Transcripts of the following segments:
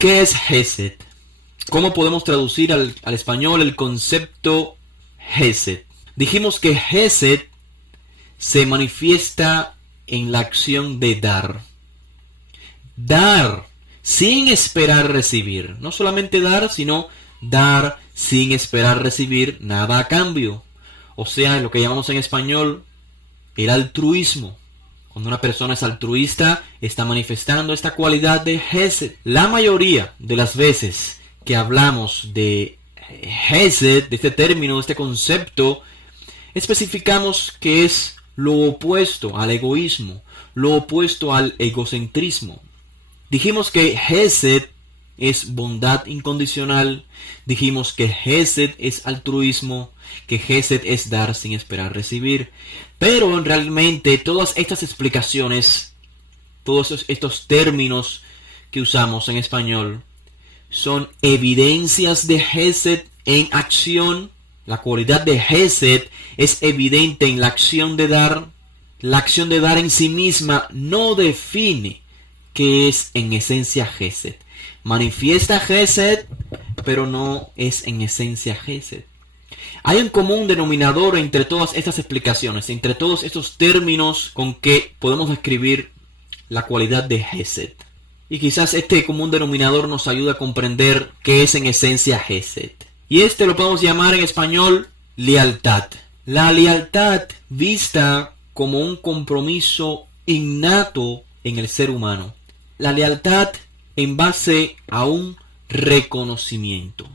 ¿Qué es Hesed? ¿Cómo podemos traducir al español el concepto Hesed? Dijimos que Hesed se manifiesta en la acción de dar. Dar sin esperar recibir. No solamente dar, sino dar sin esperar recibir nada a cambio. O sea, lo que llamamos en español el altruismo. Cuando una persona es altruista, está manifestando esta cualidad de Hesed. La mayoría de las veces que hablamos de Hesed, de este término, de este concepto, especificamos que es lo opuesto al egoísmo, lo opuesto al egocentrismo. Dijimos que Hesed es bondad incondicional, dijimos que Hesed es altruismo, que Hesed es dar sin esperar recibir. Pero realmente todas estas explicaciones, todos estos términos que usamos en español, son evidencias de Hesed en acción. La cualidad de Hesed es evidente en la acción de dar. La acción de dar en sí misma no define qué es en esencia Hesed. Manifiesta Hesed, pero no es en esencia Hesed. Hay un común denominador entre todas estas explicaciones, entre todos estos términos con que podemos describir la cualidad de Hesed. Y quizás este común denominador nos ayuda a comprender qué es en esencia Hesed. Y este lo podemos llamar en español lealtad. La lealtad vista como un compromiso innato en el ser humano. La lealtad en base a un reconocimiento.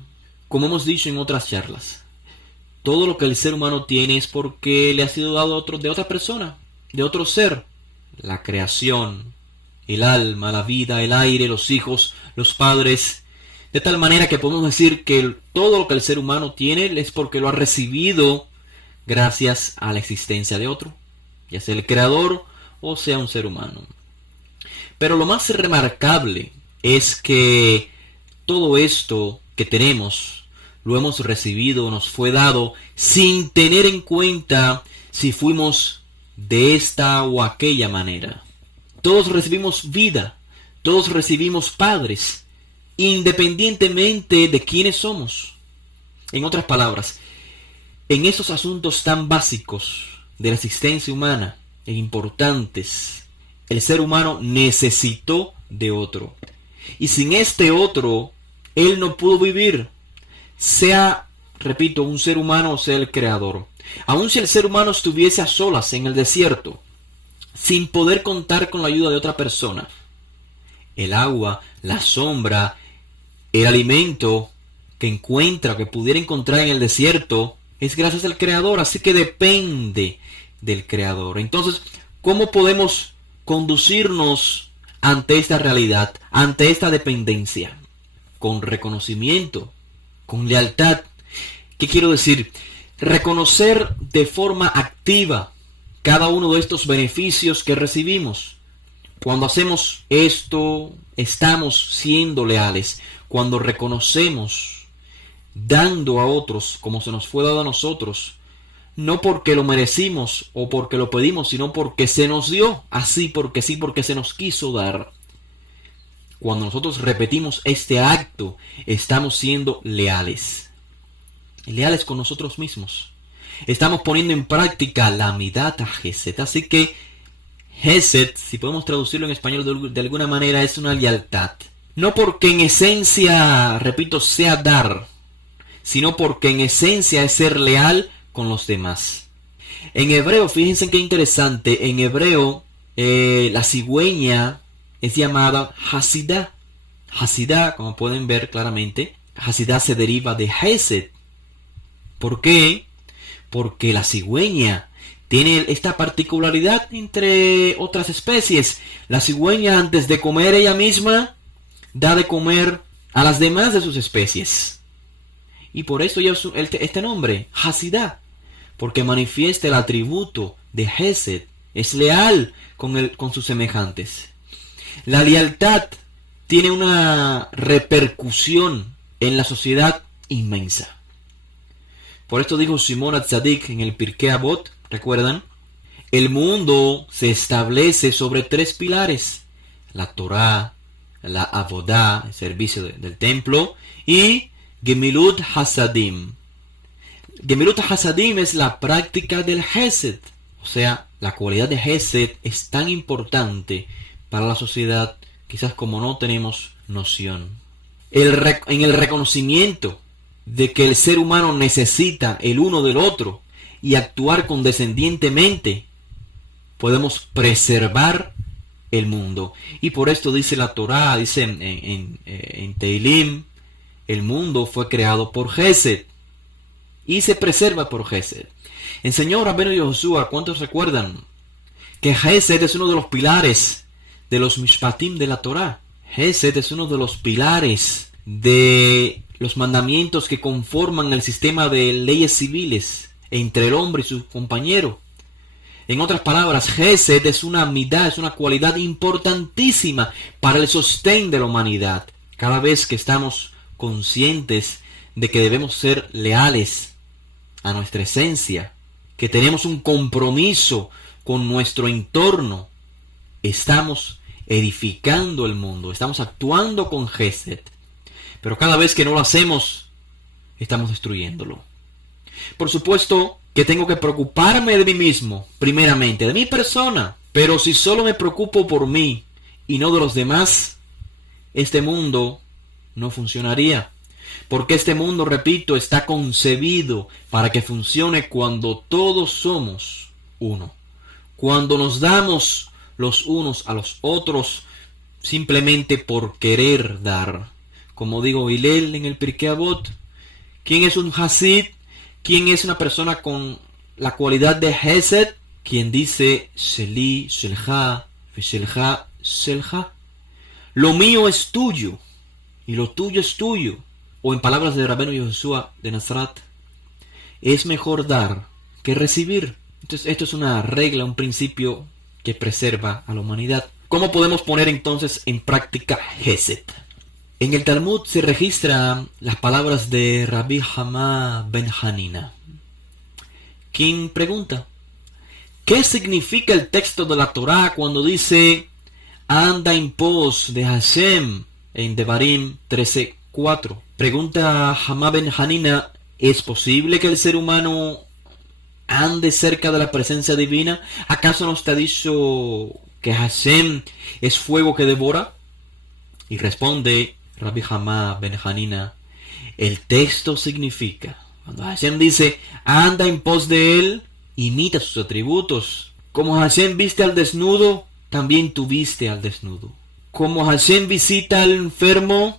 Como hemos dicho en otras charlas, todo lo que el ser humano tiene es porque le ha sido dado de otra persona, de otro ser. La creación, el alma, la vida, el aire, los hijos, los padres. De tal manera que podemos decir que todo lo que el ser humano tiene es porque lo ha recibido gracias a la existencia de otro, ya sea el creador o sea un ser humano. Pero lo más remarcable es que todo esto que tenemos lo hemos recibido, nos fue dado sin tener en cuenta si fuimos de esta o aquella manera. Todos recibimos vida, todos recibimos padres, independientemente de quiénes somos. En otras palabras, en esos asuntos tan básicos de la existencia humana e importantes, el ser humano necesitó de otro. Y sin este otro, él no pudo vivir. Sea, repito, un ser humano o sea el creador. Aun si el ser humano estuviese a solas en el desierto, sin poder contar con la ayuda de otra persona, el agua, la sombra, el alimento que encuentra, que pudiera encontrar en el desierto, es gracias al creador, así que depende del creador. Entonces, ¿cómo podemos conducirnos ante esta realidad, ante esta dependencia? Con reconocimiento, con lealtad. ¿Qué quiero decir? Reconocer de forma activa cada uno de estos beneficios que recibimos. Cuando hacemos esto, estamos siendo leales. Cuando reconocemos, dando a otros como se nos fue dado a nosotros, no porque lo merecimos o porque lo pedimos, sino porque se nos dio, así porque sí, porque se nos quiso dar. Cuando nosotros repetimos este acto, estamos siendo leales. Leales con nosotros mismos. Estamos poniendo en práctica la midat Hesed. Así que Hesed, si podemos traducirlo en español de alguna manera, es una lealtad. No porque en esencia, repito, sea dar, sino porque en esencia es ser leal con los demás. En hebreo, fíjense qué interesante, en hebreo la cigüeña es llamada Hasidah. Hasidah, como pueden ver claramente, Hasidah se deriva de Hesed. ¿Por qué? Porque la cigüeña tiene esta particularidad entre otras especies. La cigüeña, antes de comer ella misma, da de comer a las demás de sus especies. Y por eso lleva este nombre, Hasidah, porque manifiesta el atributo de Hesed. Es leal con sus semejantes. La lealtad tiene una repercusión en la sociedad inmensa. Por esto dijo Simón Atzadik en el Pirkei Avot, ¿recuerdan? El mundo se establece sobre 3 pilares: la Torá, la Avodah, el servicio del templo, y Gemilut Hasadim. Gemilut Hasadim es la práctica del Hesed. O sea, la cualidad de Hesed es tan importante para la sociedad, quizás como no tenemos noción. En el reconocimiento de que el ser humano necesita el uno del otro y actuar condescendientemente, podemos preservar el mundo. Y por esto dice la Torá, dice en Teilim, el mundo fue creado por Hesed y se preserva por Hesed. Enseñó Rabbeinu Yehoshua, ¿cuántos recuerdan? Que Hesed es uno de los pilares de los Mishpatim de la Torá. Hesed es uno de los pilares de los mandamientos que conforman el sistema de leyes civiles entre el hombre y su compañero. En otras palabras, Hesed es una midá, es una cualidad importantísima para el sostén de la humanidad. Cada vez que estamos conscientes de que debemos ser leales a nuestra esencia, que tenemos un compromiso con nuestro entorno, estamos edificando el mundo, estamos actuando con Hesed. Pero cada vez que no lo hacemos, estamos destruyéndolo. Por supuesto que tengo que preocuparme de mí mismo, primeramente, de mi persona. Pero si solo me preocupo por mí y no de los demás, este mundo no funcionaría. Porque este mundo, repito, está concebido para que funcione cuando todos somos uno. Cuando nos damos los unos a los otros simplemente por querer dar. Como digo Hillel en el Pirkei Avot, ¿quién es un Hasid? ¿Quién es una persona con la cualidad de Hesed? Quien dice Sheli, Shelcha, Veshelcha, Shelcha. Lo mío es tuyo y lo tuyo es tuyo. O en palabras de Rabbeinu Yehoshua de Nazaret, es mejor dar que recibir. Entonces, esto es una regla, un principio que preserva a la humanidad. ¿Cómo podemos poner entonces en práctica Hesed? En el Talmud se registran las palabras de Rabbi Hama ben Hanina, quien pregunta, ¿qué significa el texto de la Torá cuando dice anda en pos de Hashem en Devarim 13:4? Pregunta Hama ben Hanina, ¿es posible que el ser humano ande cerca de la presencia divina? ¿Acaso no está dicho que Hashem es fuego que devora? Y responde Rabbi Hama ben Hanina, el texto significa, cuando Hashem dice, anda en pos de él, imita sus atributos. Como Hashem viste al desnudo, también tú viste al desnudo. Como Hashem visita al enfermo,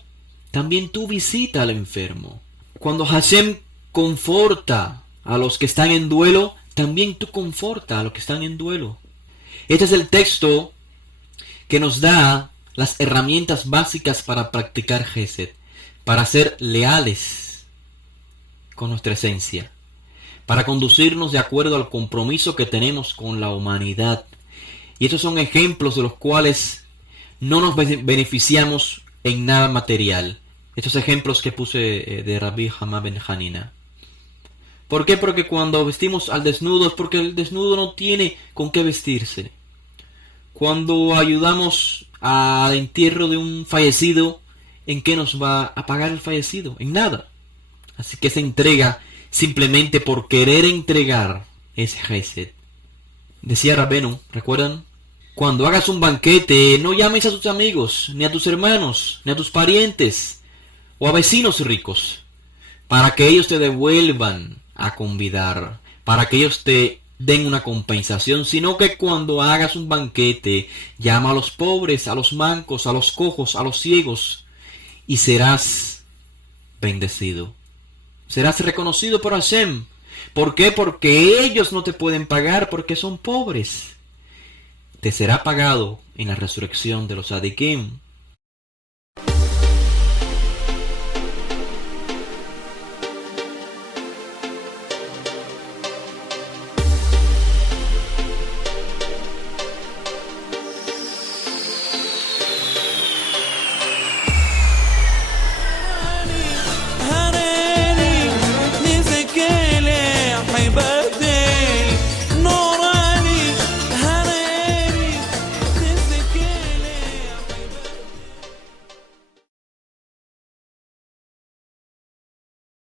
también tú visita al enfermo. Cuando Hashem conforta a los que están en duelo, también tú conforta a los que están en duelo. Este es el texto que nos da las herramientas básicas para practicar Hesed, para ser leales con nuestra esencia, para conducirnos de acuerdo al compromiso que tenemos con la humanidad. Y estos son ejemplos de los cuales no nos beneficiamos en nada material. Estos ejemplos que puse de Rabbi Hama ben Hanina. ¿Por qué? Porque cuando vestimos al desnudo es porque el desnudo no tiene con qué vestirse. Cuando ayudamos al entierro de un fallecido, ¿en qué nos va a pagar el fallecido? En nada. Así que esa entrega, simplemente por querer entregar, es Hesed. Decía Rabbeinu, ¿recuerdan? Cuando hagas un banquete, no llames a tus amigos, ni a tus hermanos, ni a tus parientes, o a vecinos ricos, para que ellos te devuelvan a convidar, para que ellos te den una compensación, sino que cuando hagas un banquete, llama a los pobres, a los mancos, a los cojos, a los ciegos, y serás bendecido. Serás reconocido por Hashem. ¿Por qué? Porque ellos no te pueden pagar porque son pobres. Te será pagado en la resurrección de los Tzadikim.